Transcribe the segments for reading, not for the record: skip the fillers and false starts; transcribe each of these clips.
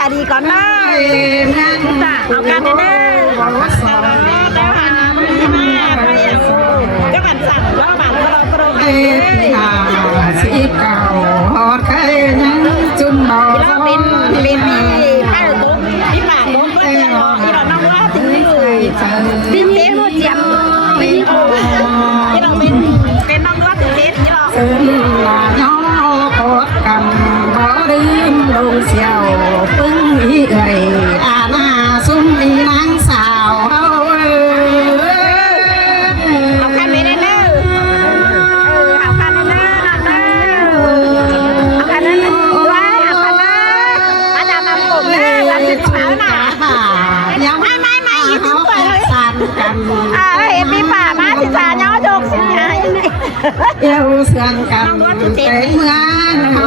tại đi con ơi học ca đến đây các bạnสั่งcác bạnก็ลองสีเก่าหอดไข่ยังจุ่มบ่อเป็นพี่ป้าตุ๊กพี่ป้าตุ๊กก็จะรอที่เราน้องว่าถึงเลยพี่เจ๊หมดเจียมพี่เราเป็นน้องว่าถึงเจ๊ที่เราลาย่อโคตรกำบ่ลืมลงเสียวปึ้งอีเอ่ยอาหน้าซุ่มอีนางสาวเฮาเอาคันไว้ได้เด้อเอาคันได้เด้อเอาคันนั้นด้วยเอาคันนั้นอาจารย์นำผมเด้อรับสิบสาวน่ะยังไม่อีกตัวเลย สั่นกันเห็นพี่ป่ามาสิสาย้อจกสิไงเอวเสื่องกันเป็นเมืองเฮา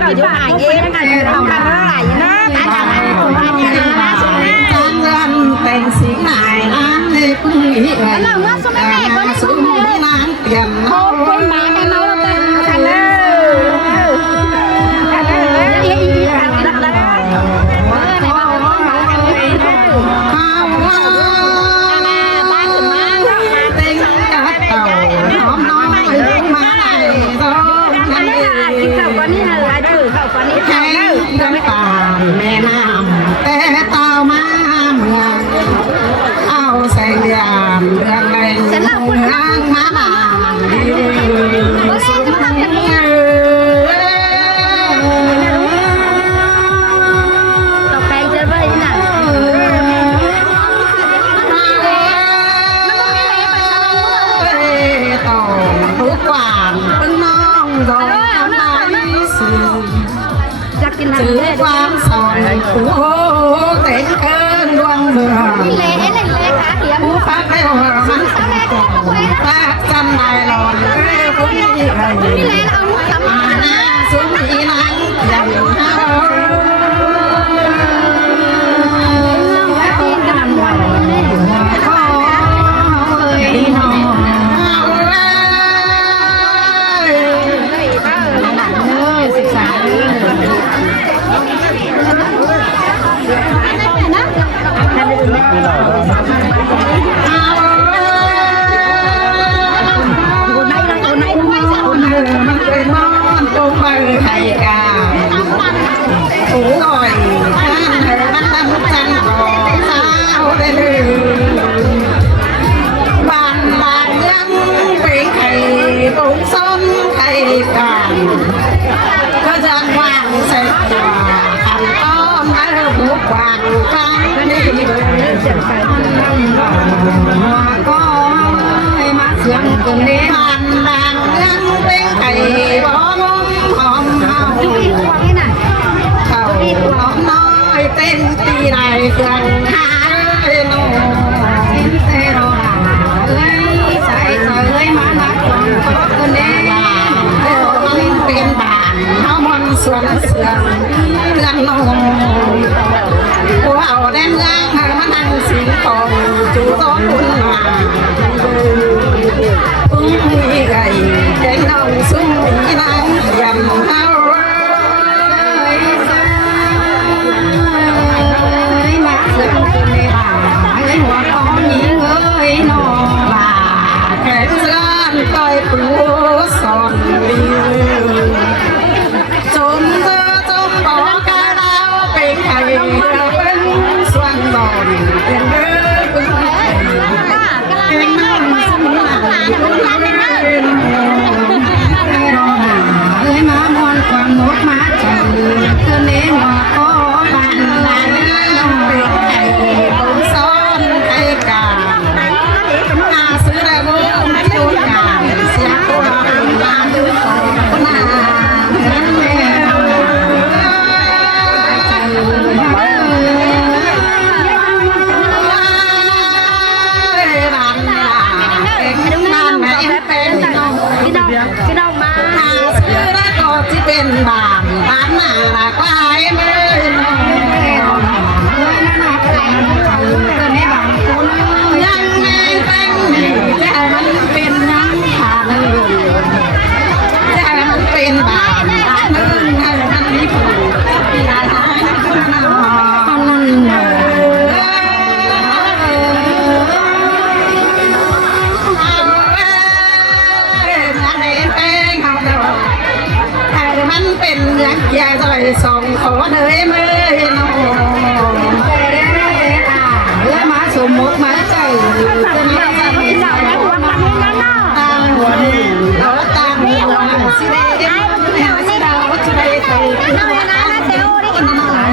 เราอยู่ห่างเองเราคันเท่าไหร่นะตาทำผมมาเนี่ยนะสุดจางเงินเป็นสีหายน้ำในพึ่งอีเอ๋ยสูงน้ำเปลี่ยนโคตรเป็นหมากันเราเป็นคันเลยคันเลยอีคันเลยแม่น้ำแต่เต่ามาเมืองเอาใส่เดือนเดือนแรงเมืองมาบานสุดต่อไปจะไปไหนต่อทุกวันเป็นน้องดอกไม้สูงถือความสอนโอ้เต็มเกินดวงเมืองผู้พักให้หัวมันพักจำได้หลอนเอ้ยผู้นี้ไอ้อาณาสุนีนั้นยังเฮามันเป็นนอนตรงไปไข่กาโอ้ยท่านเธอมันทำจันก่อสาวได้เลยบ้านยังเป็นไข่ปุงซ้อนไข่กาก็จะวางใส่ตัวขันต้อมแล้วผูกวางครั้งนี้ก็ให้มาเสียงกันนี้ผ่านดังยังเป็นไข่บ่มหอมเฮาเขาหอมน้อยเต้นตีไหนเครื่องหาเลยโน่เต้นเอ้ยใส่เอ้ยมานักฟังก็คนนี้มันเป็นบ้านเฮามันสวนเสืองเรื่องโน่ผู้เอาแดนเมืองมานั่งสิงคองจู่ต้นบุญมาปุ้งมีไก่แดงน้องซุ้มมีนางยำเฮามาเสืองในบ้านหัวร้อนยิงเอ้ยนอบ่าแขนเสื้อนต่อยปูสอนดีจมเธอจมบอกกะเราเป็นไข่ ยาใจส่องขอเนยมือน้องเอ้มาสมมติมาเจอจะมีอะไรต่างหัวนี่เราต่างหัวสิได้เอ็มสิดาวจะได้ไปน้อยนะเต้าได้กินน้อย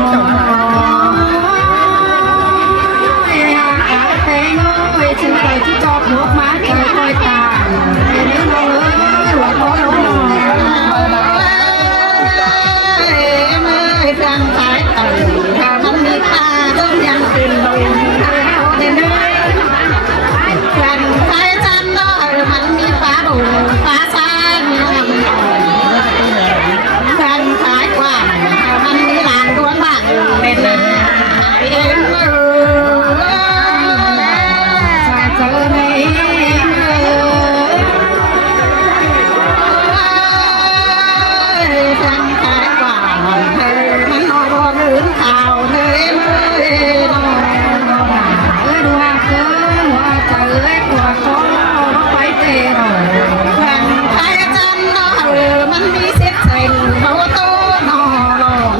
เต้งเอ้ยฉันเคยที่จอบหัวมาเจอคอยตาเอ็นน้องเอ้ยหัวท้องน้องร่างกายต่างถ้ามันมีค่าต้องยังเป็นลมเอาเดินเลยร่างกายจันน้อยมันมีฟ้าดุฟ้าซานร่างกายกว้างถ้ามันมีลานดวงบ้างเป็นเองเจอในร่างกายกว้างมันนอนหรือข่าวเธอเอ้ยนอนเอ้ยดูว่าเกินว่าจะเอ้ยกว่าเขาไปเตะหน่อยร่างกายจันน้อยมันมีเสียใจเขาโตนอน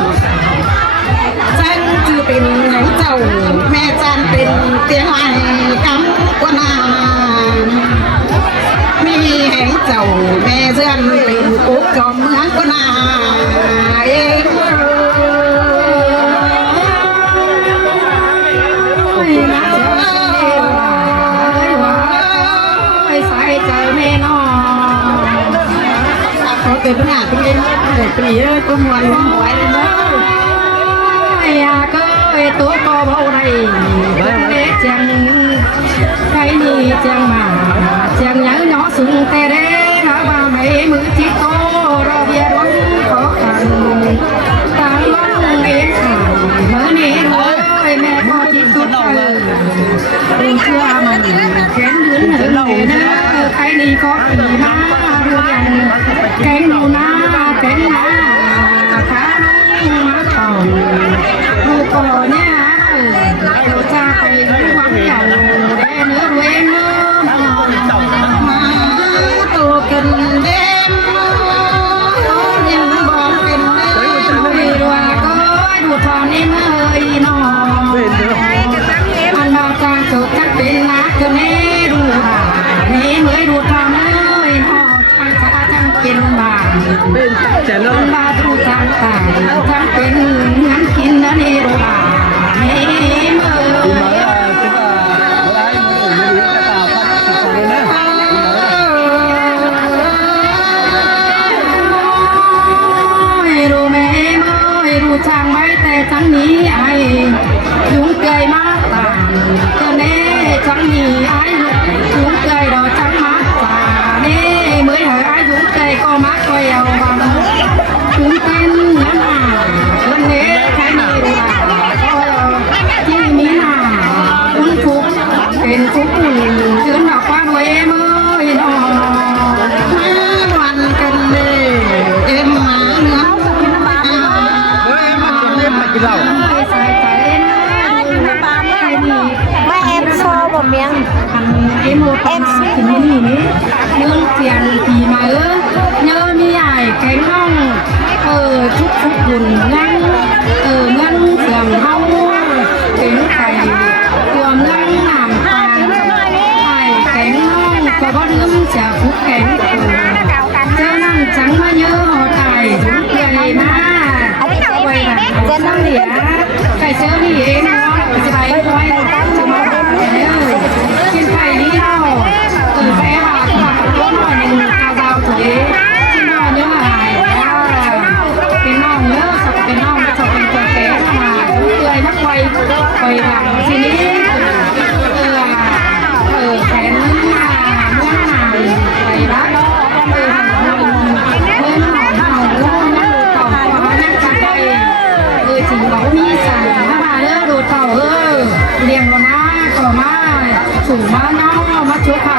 ฉันจะเป็นไงเจ้าแม่จันเป็นเตียงไห้กำกว่านามีแห่งเจ้าแม่เสื่อนเป็นกุ๊กจอมเมืองกว่านาเองเป็นปัญหาเป็นเรื่องเด็กปีเอ้ยตัวมวนหวยเลยเนาะไอ้ยาก็ไอ้ตัวก็เบาไรเล็กจังใครนี่จังมาจังnhớ nhỏ sung tè đê hả ba mày mưa chỉ to rò bia đón khó khăn tao mong em mới nè rồi mẹ có chỉ chút thôi đừng chưa mà kén đứng ở nơi đó cái đi có gì mà đường kén đâu na kén na khá luôn má còn cô cò nha rồi cha phải quăng dầu để nữa rồi em mà tôi cần đêm nhưng bọn cần đêm vì rồi có đủ thòn em ơi nó anh bao trang chỗ chắc bên lá cơ nê đủ nê mới đủ thòn ơi nó trang cha trangเป็นบาอันบาดูtrangตาtrangเป็นงั้นกินนะนี่รู้บาเฮ้เมื่อรู้แม่รู้ช่างไม่แต่จังนี้ไอ้ยุ่งเกยมากต่างก็แน่จังนี้ไอ้ยุ่งเกยดอกจังมากต่างเน่เมื่อเหรอไอ้ยุ่งเกยก็มักก็เอาบังยุ่งเต้นนั่นน่ะก็เน่ใครไม่รู้ก็ที่มีหน้าคุ้นทุกเป็นทุกอุ่นจนดอกว่าด้วยเมื่อน้องวันกันเลยเอ็มมาเนื้อกินเหล้าใส่ใจไม่เอ็มโซ่บ่เมียงเอ็มโมตาถึงนี่นี่เมืองเสียงปีมาเยอะมีใหญ่แข็งน้องชุกหุ่นงั้นงั้นเสียงเฮาเป็นไข่ตัวงั้นน้ำตาไข่แข็งน้องก็บ่ลืมจะพุกแข็งเจ้านั่งจังมาเยอะหอตายถึงใหญ่มาไปแบบเจ้านั่งเหลียไก่เจ้านี่เองเนาะจะไปร้อยจะมาเลยกินไข่นี่เนาะแพ้หาขาดตัวหน่อยหนึ่งกาดาวถุยที่นอนเยอะหายเป็นน้องเยอะสับเป็นน้องไม่สับเป็นคนแก่มาเลยนักไวไปหลังทีนี้แขนม้วนหนาไปรักเมื่อหน่อต่อนั่งจับไปถึงเรามีสายมาเลิกดูเต่าเลี้ยงเราหน้าก็มาสูงมาน้องมาชุบไข่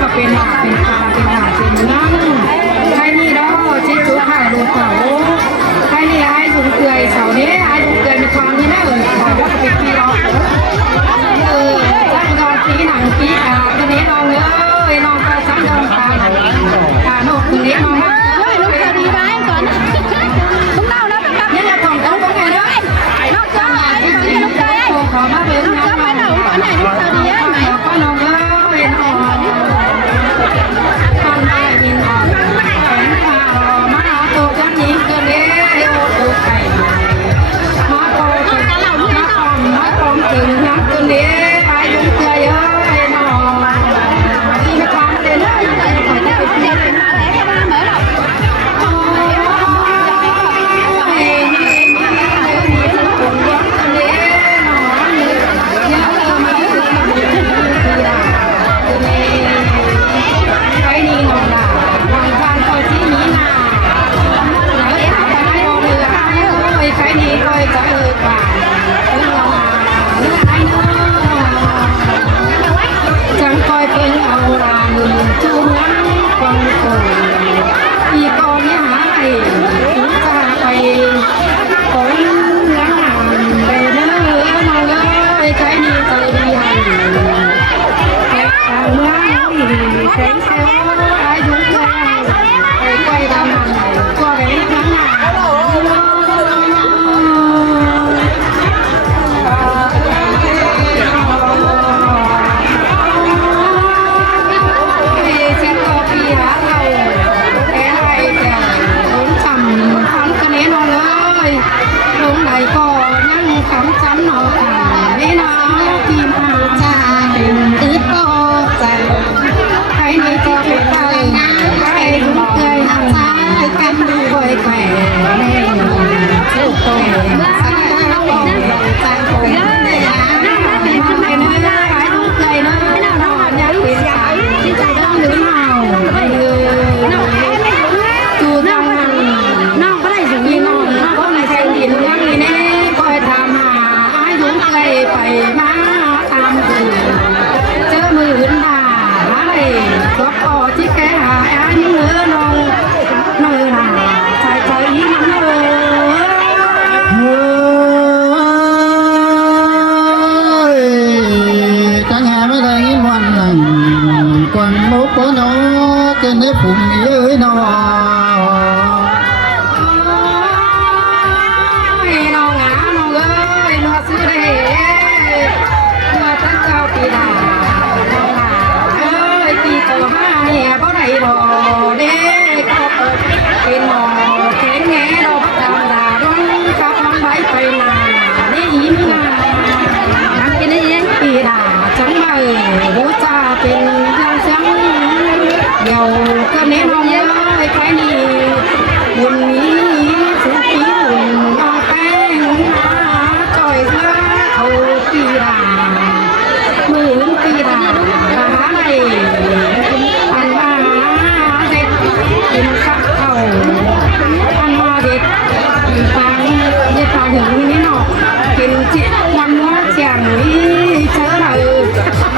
ก็เป็นหลักเป็นตาเป็นหลักเป็นนั่งใครนี่เราชิดชุบไข่ดูเต่าใครนี่ไอ้ถุงเกลือเสานี้ไอ้ถุงเกลือในความนี้นะบอกว่าเป็นพี่เราจังดอนปีหนังปีตัวนี้น้องน้องก็จังดอนตาโนกตัวนี้น้องลูกจะดีไหมก่อนลูกเล่าแล้ว cái xe ai đúng cái quay ra màn qua cái tháng nào sẽ có khi há thầu cái này bốn trăm con cái nến nó ơi lúc này có nhăn khắm chắn nó cả nên nó kim hà trà tình tứ to dài cái này cho cái tay cái đúng cười hàng xa canh đu vội khỏe nên chịu khỏe xa nó bỏ sang khỏe này á này nó cái đúng cười nó nhắc đến cái đang đứng nào chú ra nó có này gì nó có này thành điện nó gì nè coi tham hà ai đúng cười phải má tham từ chớ mưa hứng hà này có cò chiếc cái hà ai những nữa nó là phải phải ý nó chẳng hạn mới đây những hoàn lành quần mốt của nó cái nếp phụng dưới nó nó ngã nó ơi nó xưa đây nó tất cao kỳ đà nó ngã ơi kỳ cổ hai có đầy đồ đê có cái mò cái nghe đồ bắt đầu là đoán khắp năm bãi phải là để ý nữa làm cái này kỳ đà chẳng mờ bố cha tình giang sáng dầu cơ nên không ơi cái gì buồn nghĩ phú khí buồn lo tan trời ra hầu kỳ đà mười kỳ đà há này ăn ba dệt tìm sắc hầu ăn ba dệt tàng hưởng như nọ tìm chiếc quan hóa chàng ý chớ đời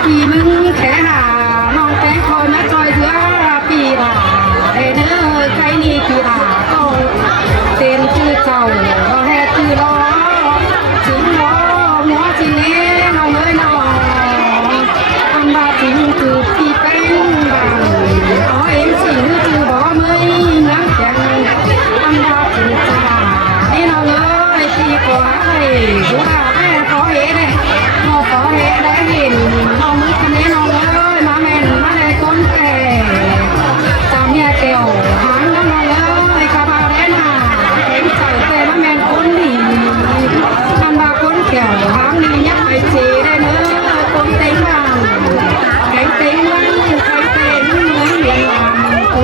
kỳ mừng khẽ hà mong cái khôi nó coi giữa kỳ đà để đỡ cái ni kỳ đà câu tiền chư chầu hay chư đó chính đó múa chính nè nó mới nó ăn ba chính từ kỳ canh vàng có em chính từ đó mới ngắm chàng ăn ba chính trà nên nó ơi thì quá này chúng ta có hệ đây nó có hệ đã nhìn nó mới cái này nó ơi má men má này con kè chăm nhà kèo háng nó ơi cả ba đấy mà em chạy về má men con đi ăn ba con kèo háng đi nhắc phải chế đây nữa con tính vàng cái tính muốn liền làm cố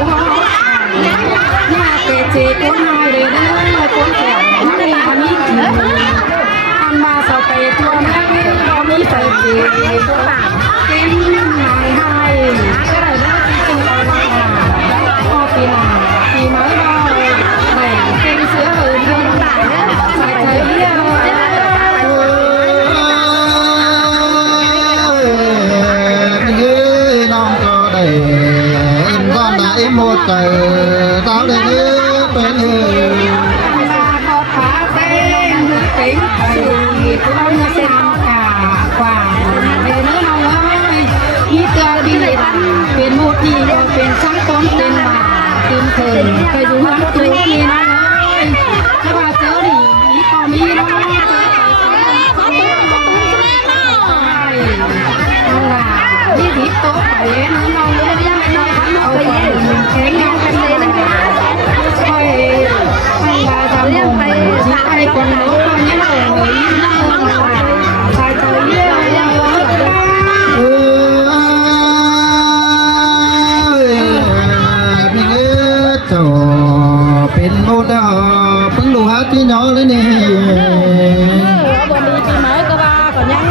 nhà kè chế con hai đấy nữa con kèo háng đi ăn ít ăn ba sao phải chua mấy có mấy phải chế cái ngày hai cái này đó không có là thì mới đó này kem sữa hơn hơn phải thấy như non có đầy em con đã em một trời tao đây nước bên người ba có phá tên tính thì con nó sẽ ăn cả quả về nữa nó ơi như tao đi lại bên một đi bên sáng con tên bà tên thường cái đúng lắm tú đi nó ơi các bà chớ đi ý có mi đó là đi thịt tốt phải nó ngon nữa đi ăn nó ở cái ngon cái gì nó thôi anh bà làm một chỉ ai còn nấu con nhé rồi nó phải tớiเป็นโมดาเพิ่งดูฮะที่น้องเลยนี่ bữa đi thì mới có ba còn nhắn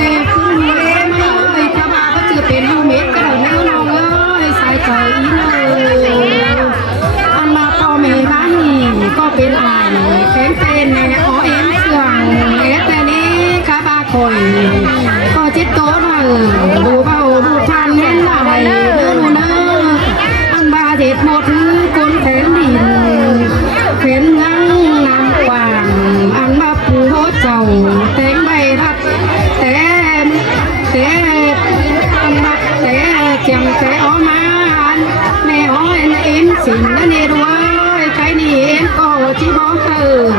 em ơi các bà có chưa tiền đâu mét cái đầu nữa nào ơi sai trời ý ơi ăn mà to mẹ bán gì chẳng thể ó man mẹ ó em xin nó nè đuôi cái này em có chỉ bỏ từ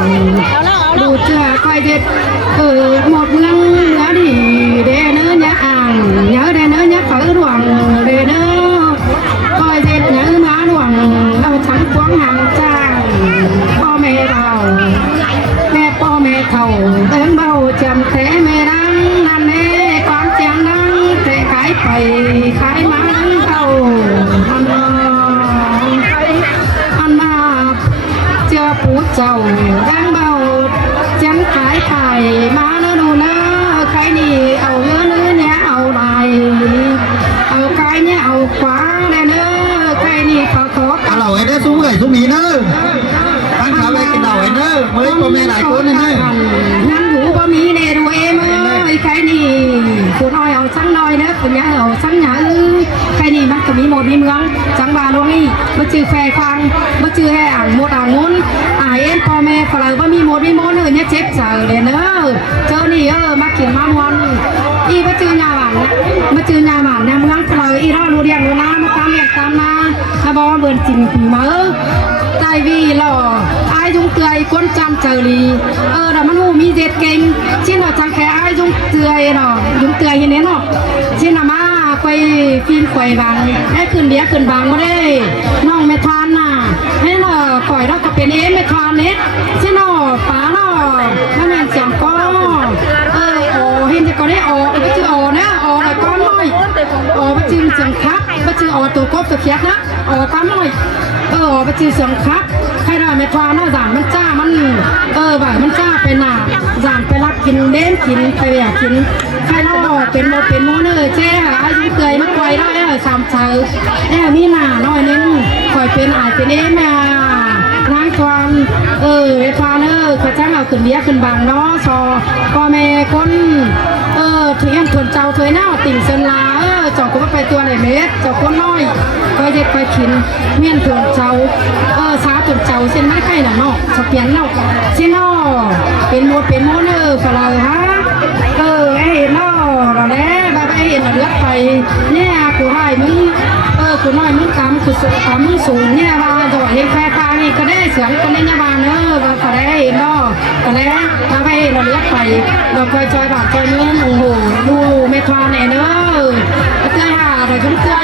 đủ chưa quay đẹp ở một lần nữa đi để nữa nhá nhớ để nữa nhá phở ruộng để nữa coi đẹp nhớ má ruộng đâu thắng quán hàng trang po mẹ thầu đến bao chậm thế mẹ đang năn nê con chàng đang thế cái phải má đang thầu ăn mà chưa phú giàu đang bao chấm cái má nó đủ nó cái gì ẩu nữa nhá ẩu này ẩu cái nhá ẩu quá này nữa cái gì khó à lẩu ấy đấy xuống gầy xuống mì nữa ăn khá về cái đầu ấy nữa mới có mẹ lại cuốn này nữa năn ngủ có mì nè rồi em ơi cái gì cô nói ẩu sáng nói nữa cô nhá ẩu sáng nhá cái gì bắt cái mì một mì mướn trắng bà luôn đi bất trừ phè khoang bất trừ hè ảng một ảng ngôn emพ่อแม่ฝรั่งว่ามีหมดเลยเนี่ยเจ็บเจอเลยเนอะเจ้านี่มากินมาวันอีมาจือยาหวานนะมาจือยาหวานเนี่ยมึงฝรั่งอีเรารู้เรียงรู้นะมาตามอย่างตามนะถ้าบอกว่าเบิร์นจริงปีมาใจวีหล่อไอ้จุงเตยก้นจำเจอลีแต่มันหูมีเจ็ดเก่งชิ้นเราจังแค่ไอ้จุงเตยเนาะจุงเตยเห็นเนาะชิ้นน่ะมาไปฟิล์มไฟบางให้ขึ้นเดียขึ้นบางมาได้น้องไม่ทานน่ะให้เนาะก่อยเราก็เป็นไม่ทานเน็ตชิ้นเนาะป้าเนาะถ้าแม่เสียงก็เห็นจะก็ได้ไปจือนะหน่อยก้อนหน่อยไปจือเสียงครับไปจือตัวกบตัวเขียดนะก้อนหน่อยไปจือเสียงครับใครได้ไม่ทานเนาะสามมันจ้ามันบ่ายมันจ้าไปหนาสามไปรักกินเล่นกินไปอยากกินใครเนาะเป็นโมเนอร์เจ้อายุเกยมันไวได้สามเชอมีหนาหน่อยนึงคอยเป็นเป็นมาล้างควานเวทานเขาจ้างเอาขึ้นเบี้ยขึ้นบางเนาะซอพ่อแม่คนที่ยังคนเจ้าเธอหน้าติ่งเซนลาจอกก็ไปตัวไหนเม็ดจอกคนน้อยก็เด็ดไปขินเมียนถวนเจ้าสาถวนเจ้าเส้นไม่ใกล้หน่ะเนาะสเปียนเนาะเส้นเนาะเป็นโมฝรั่งฮะไอ้เนาะเราแล้วแบบไอ้เนาะเลือกไปเนี่ยกูให้มึงกูน้อยมึงกำกูสูงมึงสูงเนี่ยว่าจะว่าเห็นแฟร์คานี่ก็ได้เสียงก็ได้เนี่ยบ้านก็ได้เนาะก็แล้วถ้าไปเราเลือกไปเราเคยจอยบาดจอยเนื้อโอ้โหดูไม่ทานเนอะเจ้าเราจุ้งเจ้า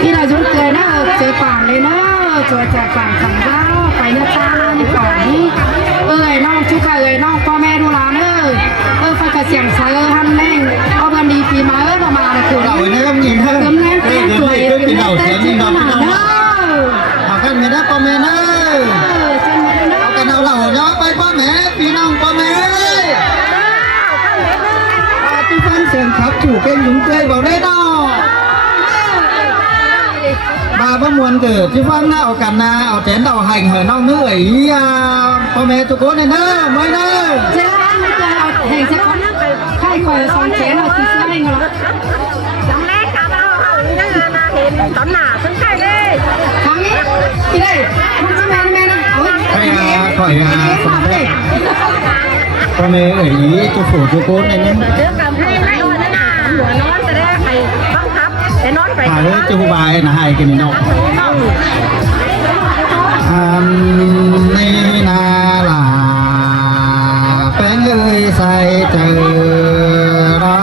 ที่เราจุ้งเจ้านะเจอป่านเลยเนาะจอยจากป่านขังเท้าไปเนื้อตาก่อนน้องชุกน้องพ่อแม่ดูร้านไฟกระเสียงเสือหันแม่งเอาบันดีปีมาประมาณคือ đầu ấy nó không nhìn hơn cái đầu sớm nhìn đầu họ cần người đó con mẹ nó cái đầu lẩu nó bay con mẹ phi nong con mẹ tôi phân sườn khắp chủ kênh chúng tươi vào đây đó bà có muốn cử chứ phân nào cằn nào chén đầu hành hở nong nữa ấy con mẹ tôi cố này nữa mới nữa hành sẽ có khai khỏi son chén là thì sẽ hành rồi chẳng lẽ cả bao hậu như là hiện tấn nà sân khai đi thằng ấy thì đây không cho mẹ này khỏi con mẹ ở ý cho phổ cho cô này nhé trước cầm hay này rồi nè mùa nón sẽ ra phải băng thấp để nón phải cho cô bà này là hai cái mình nọ này là bé ơi say chờ đó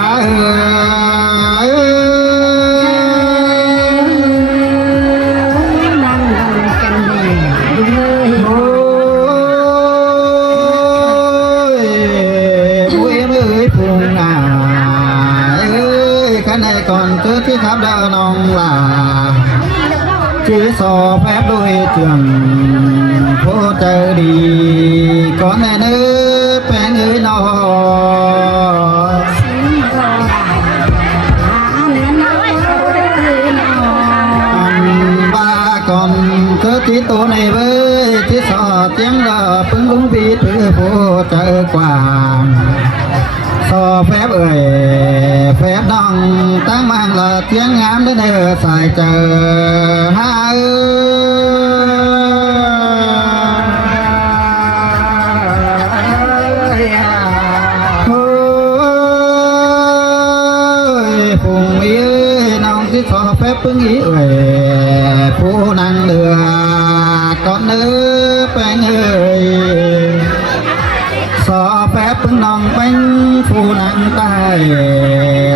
còn cứ thiết tháp đỡ non là chứ so phép đôi trường phố trời đi có mẹ nữ bé người nó ba còn cứ tí tổ này với tí so tiếng đỡ pứng đúng vì thứ phố trời quảng so phép phép đong tăng mang là tiếng ngắm đến nơi xài chờ ha ơi phùng yêu nong ที่สอแฟบปึ้งอีเอ่ยผู้นางเดือก่อนเนื้อแป้งเอ่ยสอแฟบปึ้งน้องแป้งผู้นางใต้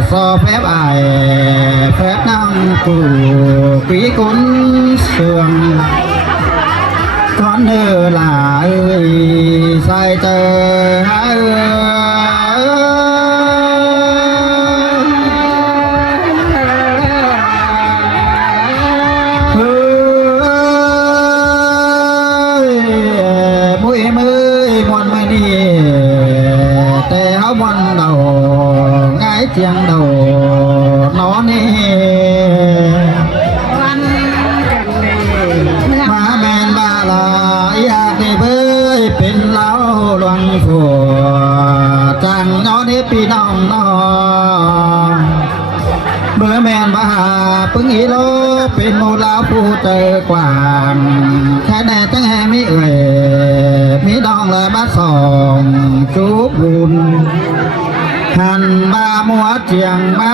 สอแฟบอายแฟบนางกูปีกุนเสื่อมก่อนเนื้อหลาเอ่ยใส่เจอเจียงđầu nóนี่วันกันเลยมาแมนบาลาอยากได้เบ้ยเป็นเล้าหลวงผัวจังน้อนี่พี่น้องน้องเบอร์แมนบาปึ้งอีโลเป็นโมลาผู้เจอกว่างแค่แน่จังแห่มิเอ่ยมีดองเลยบ้าสองจุบบุญหันบามัวเจียงมา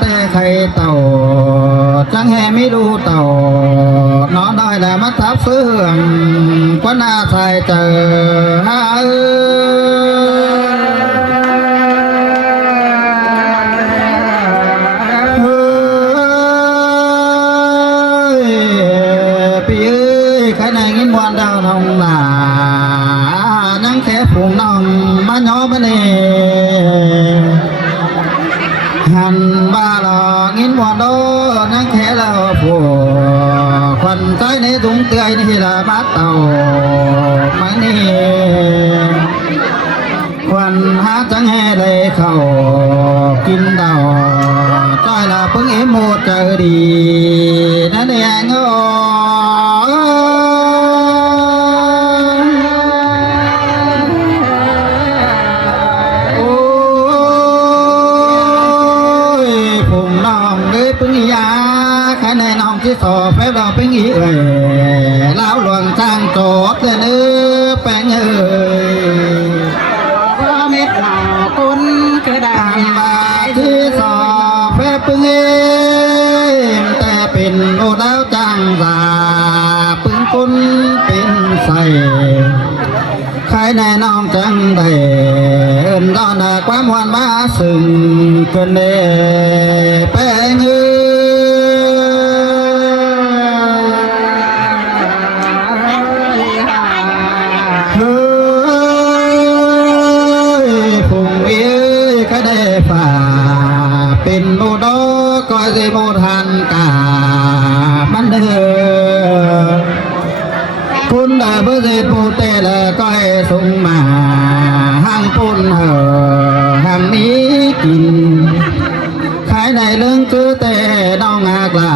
แต่ใครเต่าจังแห่ไม่รู้เต่านอนน้อยแล้วมาทับเสื่องกว่าหน้าใส่เจอหาพี่เอ้ยใครไหนงินวันดาวน้องหลานั่งแค่ผงน้องมาย้อมาเน่หันบาลองินวันโดนั่งแค่เราผัวควันใจในถุงเตือยนี่ละบาดเต่าไม่นี่ควันหาจังแห่เลยเข้ากินเดาจ้อยละเพิ่งเอโมเจอดีนั่นเองที่สอแฟบเราเป็นอีเอ่ยแล้วหลวงจ้างโจทย์เลยเนื้อแป้งเอ่ยว่าเม็ดหล่อคนคือด่านมาที่สอแฟบปึ้งเอ๋แต่เป็นโอดาวจ้างสาปึ้งคนเป็นใส่ใครแน่น้องจังได้เอิ้นตอนความหวานมาซึ่งเกินเด้แป้งเอ่เป็นโมดก็จะโมทันกามันเด้อคุณได้เบอร์เจ็ดโมเตลก็ให้ส่งมาห้างปุ่นห้างนี้กินขายในเรื่องคือแต่น้องอากลา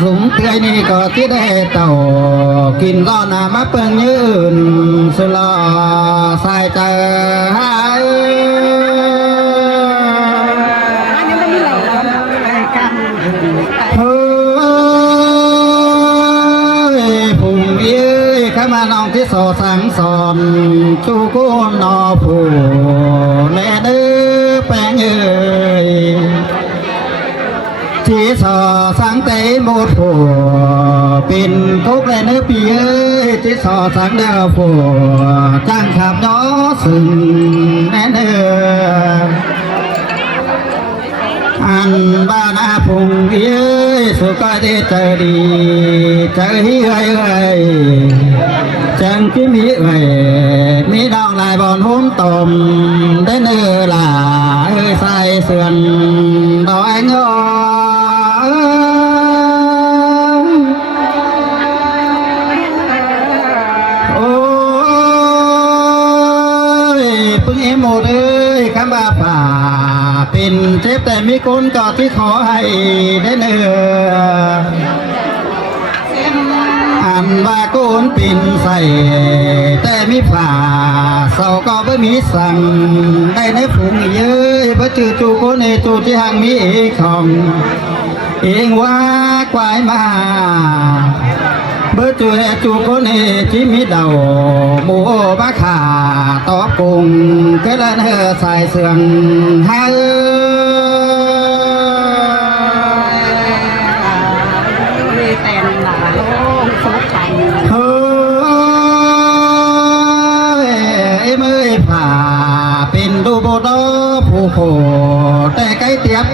สูงเตือยนี่ก็ที่ได้เต่ากินร้อนมาเปิงยืนสุลอใส่ใจหายมาน้องที่สอสังสอนชูกุนอผู้แลเด้อแป้งเอ่ยที่สอสังเตหมดผู้เป็นทุกแลเนื้อปีเอ้ยที่สอสังเดาผู้จ้างขับน้อสึงแน่เด้ออันบ้านอาพุงเอ้ยสุขได้เจอดีเจอเฮ้ยเอ้ยจังที่มีเอ้ยมีดองลายบอลหุ้มตมได้เนื้อหลาเอ้ยใส่เสื่อนดอกเงาโอ้ยพึ่งเอโมเอ้ยคำบาป่าเป็นเจ็บแต่มีคนกอดที่ขอให้ได้เนื้ออันว่าโกนปิ่นใส่แต่มีผ่าเสาก็ไม่มีสั่งได้ในฝูงเย้ยบ่จือจูโกนจูที่ห่างมีเอกของเองว่ากวายมาเบ่จือจูโกนที่มีเดาหมูบ้าขาตอบกุงก็ละเนื้อใส่เสื่องให้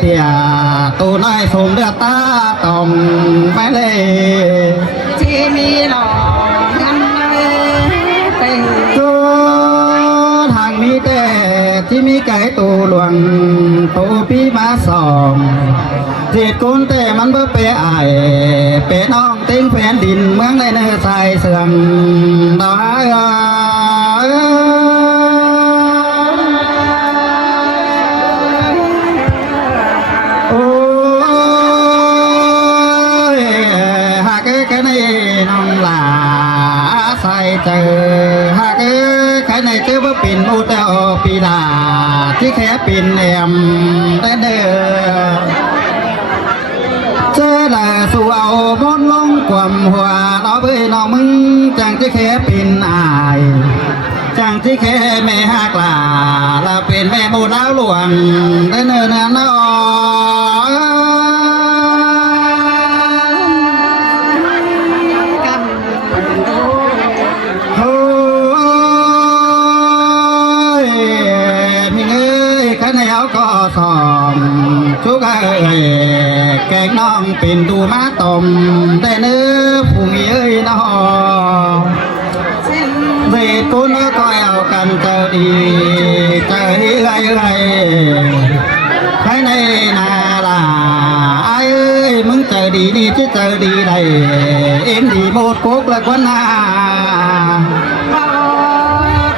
เตียตูน้อยสมเดือดตาต้องไปเลย ที่มีหลอกนั้นเป็น ตัวทางมีแต่ที่มีไก่ตูหลวงตูพี่มาสองเจียดกุนแต่มันเบ่เปไอเปน้องเต็งแผ่นดินเมืองในเนื้อใส่เสื่อมดอกโอ้ยหากแค่นี้น้องหลาใส่เจอหากแค่ไหนเจอว่าปิ่นอุตโอปีดาที่แค่ปิ่นแอมได้เด้อเจอแต่สู่เอาบนลงความหัวเราเบ้ยน้องมึงจังที่แค่ปิ่นอายจังที่แค่แม่หักลาเราเป็นแม่โมดาวหลวงได้เนินน้อโอ้ยมีเอ้ยข้าแนวก็สอมชุกเอ้ยแกงน้องเป็นดูมาต้มได้เนื้อผู้มีเอ้ยน้องเวทกุนก็เอากันเจอดีเจอไรใครในนาลาไอ้เอ้ยมึงเจอดีนี่ที่เจอดีได้เอ็มดีโมดกุกและกวนนา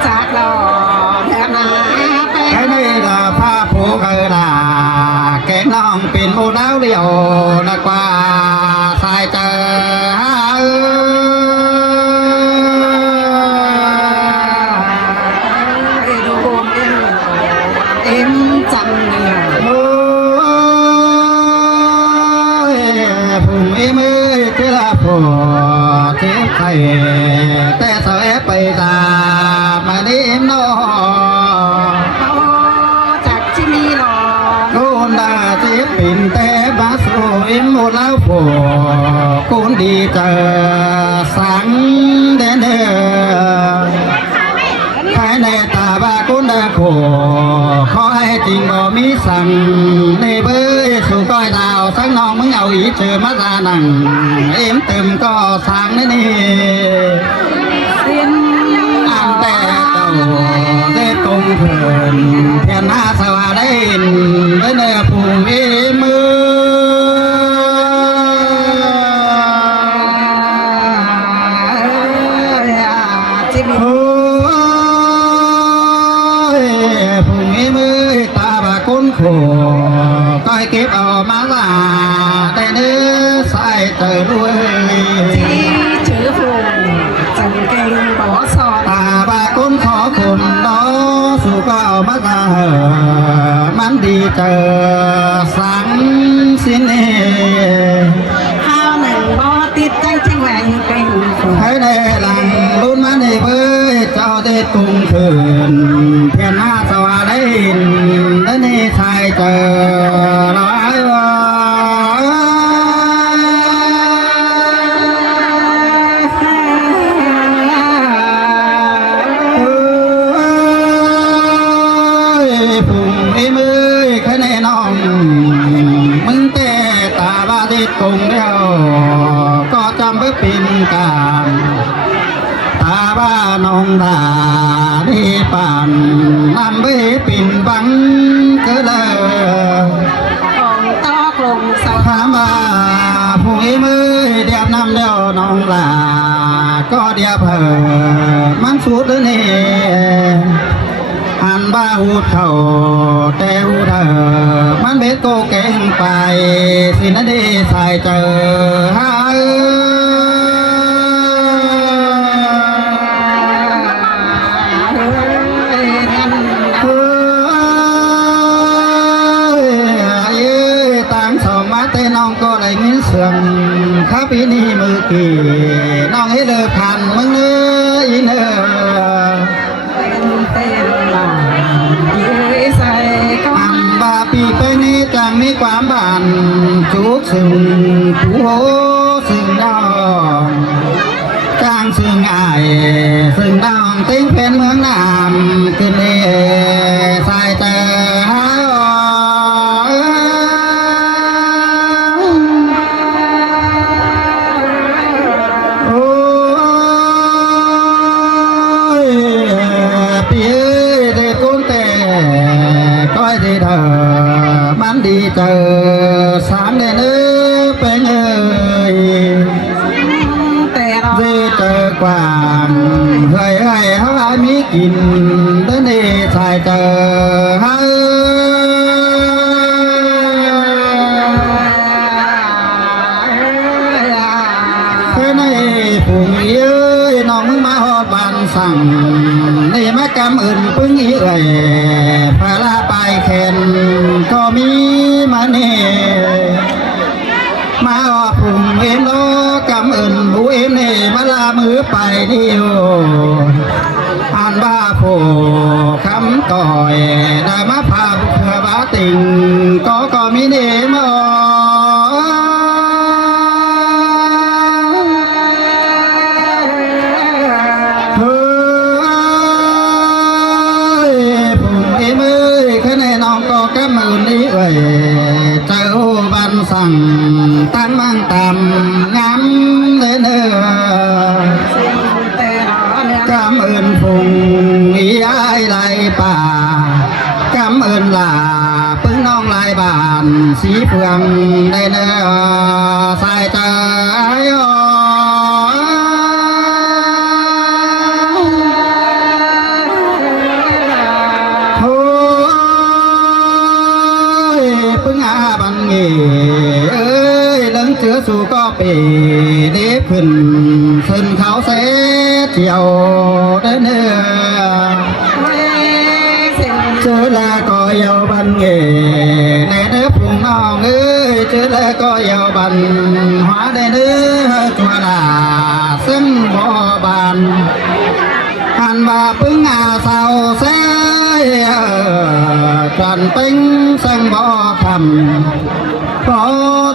จากหลอกแถวนาเป็น ใครในลาผ้าผูกเอลาแกน้องเป็นโมดาวเดียวนักกว่าสายเจอดูเอ็มจังเนี่ย โอ้ยพุ่งเอ็มเอ้ยเจ้าพ่อเจ็บไข้แต่สาวไปตามมาเอ็มน้อ จากที่มีหลอก โกนดาเจ็บปิ่นแต่บาสโเอ็มหมดแล้วพ่อโกนดีเจอสังเดนเดอภายในตาบากุนดาโคขอให้จริงบ่มีสั่งในเบ้ยสู่ก้อยดาวสักน้องมึงเอาอีเจอมาซานังเอ็มเติมก็สั่งนี่ สิ้น อันแต่เจ้าได้ตรงเถินเพียนหน้าสวัสดินได้เนื้อผู้มีมือ ที่มี โอ้ยผู้มีมือตาบากุนโขก็ให้เก็บเอามาลาได้เนื้อใส่เจอด้วย ที่ถือผูกจังเก่งบ่สอด ตาบากุนขอคุมน้อสู่ก็เอามาตาเหอมันดีเจอสังสินเอ ข้าวหนึ่งบ่ติดจังจิงแหวงเป็นผูก ให้ได้หลังรุ่นมาในเบ้ยเจ้าได้ตุงคืนเพียนหน้าสวาได้หินได้นี่ชายเจอร้อยว่าพุ่งไอ้มือแค่ในน้องมึงแต่ตาบาดิกงเดียวก็จำไว้เป็นการตาบ้าน้องตาดีป่านนำไว้ปิ่นบังก็เลย ของตอกลงเสา ถามว่าผู้ไอ้มือเดียบนำเดียวน้องลาก็เดียบมันสุดเลยนี่หันบ้าหูดเขาแต่หูเธอมันเบ็ดโกเก่งไปสินาดีใส่เจอหาต่างสองมาแต่น้องก็ได้เงินเสื่อมข้าปีนี้มือกี่น้องให้เลิกพันมึงเอ้ยเนอ เต้นหลังยื้อใส่ก็ อันบาปีไปนี้จังมีความบานจุกซึ่งผู้โหซึ่งดองจางซึ่งอายซึ่งดองติ้งเป็นเมืองน้ำขึ้นเอสายเตอหา สามเนื้อเป็นเอ่ย แต่เรา dê chờ quảng gầy gầy hai mí kín đến đây xài chờ hai cái này phùng ý ơi nó mới má hót bàn sẵn này má cảm ơn pưng ý ơi phải là bài khen có mi mà nèมาพุ่มเอ็มโลกำเอิญผู้เอ็มนี่มาลามือไปเดียวอ่านบ้าโผคำก่อยได้มาพาเพื่อบาติงก็มีเนมอเฮ้ยพุ่มเอ็มเอ้ยแค่ในน้องก็กำเอิญนี่เอ้ยเจ้าบันสั่งตั้งมั่งตามงามเลยเนอ แต่เราเนี่ย กำเอิญพุงอีไอไหลป่ากำเอิญลาปึ้งน้องลายบานสีเฟืองได้เนอสายใจอ่อนโอ้ยปึ้งอาบังเงเอ้ยลังเจือสู่ก็เปเด็บขึ้นขึ้นเขาเสเที่ยวได้เนื้อ เจอแล้วก็ยาวบันเงในเนื้อพุงน้องเอ้ยเจอแล้วก็ยาวบันหัวได้เนื้อจัวลาซึ่งบ่บานหันมาปึ้งอาเศร้าเสียจันเป็งสังบ่คำขอ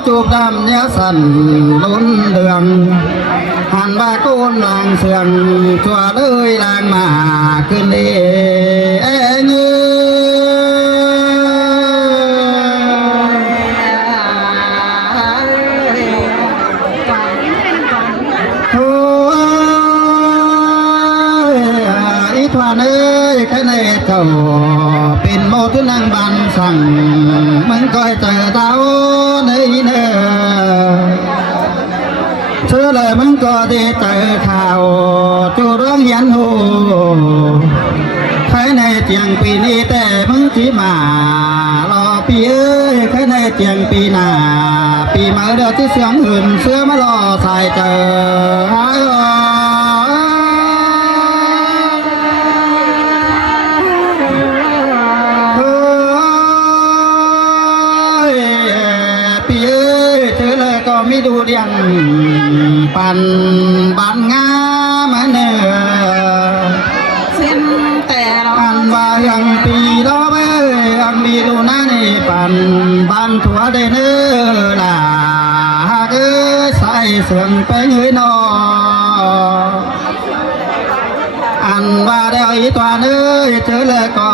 จูบดำเนื้อสันลุ้นเดืองหันมาก้นลางเสื่องชัวเลยลางมาขึ้นดีเองโอ้ยอีทวานเอ้ยแค่ในเจ้าเป็นโมทุนังบันสั่งมึงคอยเจอเต้าในเนื้อเชื่อเลยมึงก็ได้เจอข่าวจูร้องยันหูใครในเจียงปีนี้แต่มึงที่มารอปีเอ้ยใครในเจียงปีหน้าปีมาเดี๋ยวที่เสียงอื่นเสื้อมารอใส่เจอหายปีเอ้ยเธอเลยก็ไม่ดูเดียงปันบันงามเนื้อ เส้นแต่เรา อันว่ายังปีดอกเอ้ยยังมีดูหน้าในปันบันถั่วได้เนื้อล่ะหากเอ้ยใส่เสื่องไปเงยนออันว่าได้อีตัวเนื้อเจอเลยก็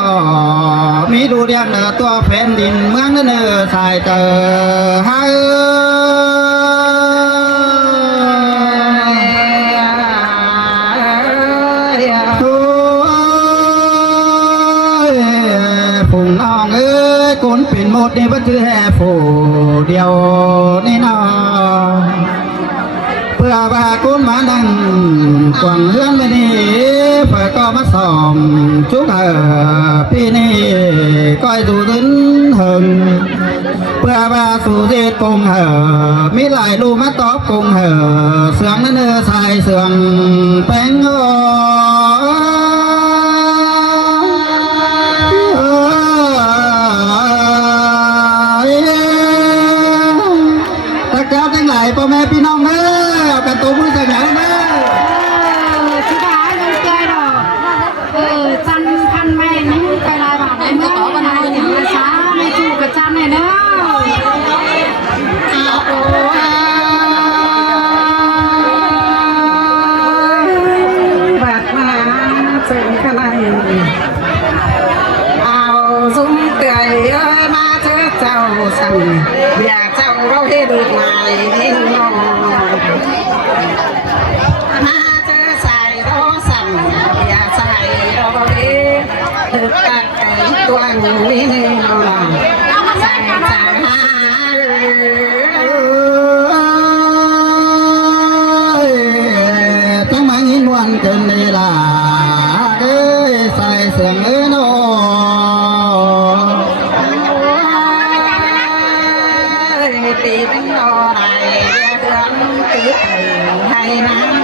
มีดูเรียงเนื้อตัวแผ่นดินเมืองเนื้อใส่เจอหาเอ้ย โอ้ยผงน้องเอ้ยคนเป็นหมดนี่ว่าคือแห่ผู้เดียวนี่นอเพื่อว่าคนมานั่งกวางเฮือนไม่นี่เพื่อก็มาส่องชุกพี่นี่ก้อยดูถึงหึงเพื่อว่าสู่เด็ดกงมีหลายลูกมาตอบกงเสืองนั่นใส่เสืองแป้งตะกร้าทั้งหลายพ่อแม่พี่น้องเด้อเป็นตัวผู้สัญญาเด้อ ที่บ้านยังเจอดอกจันพันแม่นึงไปลายบาทในเมื่อวันไหนอย่างไรช้าไม่ถูกกับจันเลยเนาะแบบมาถึงขนาดเอาซุ้มเตยมาเจอเจ้าสั่งอยากเจ้าเราให้ดูมาเลยน้องมาเจอใส่โรสั่งอยากใส่โรเอถึกตัดตัวนี้น้องใส่หาเลย น้ำ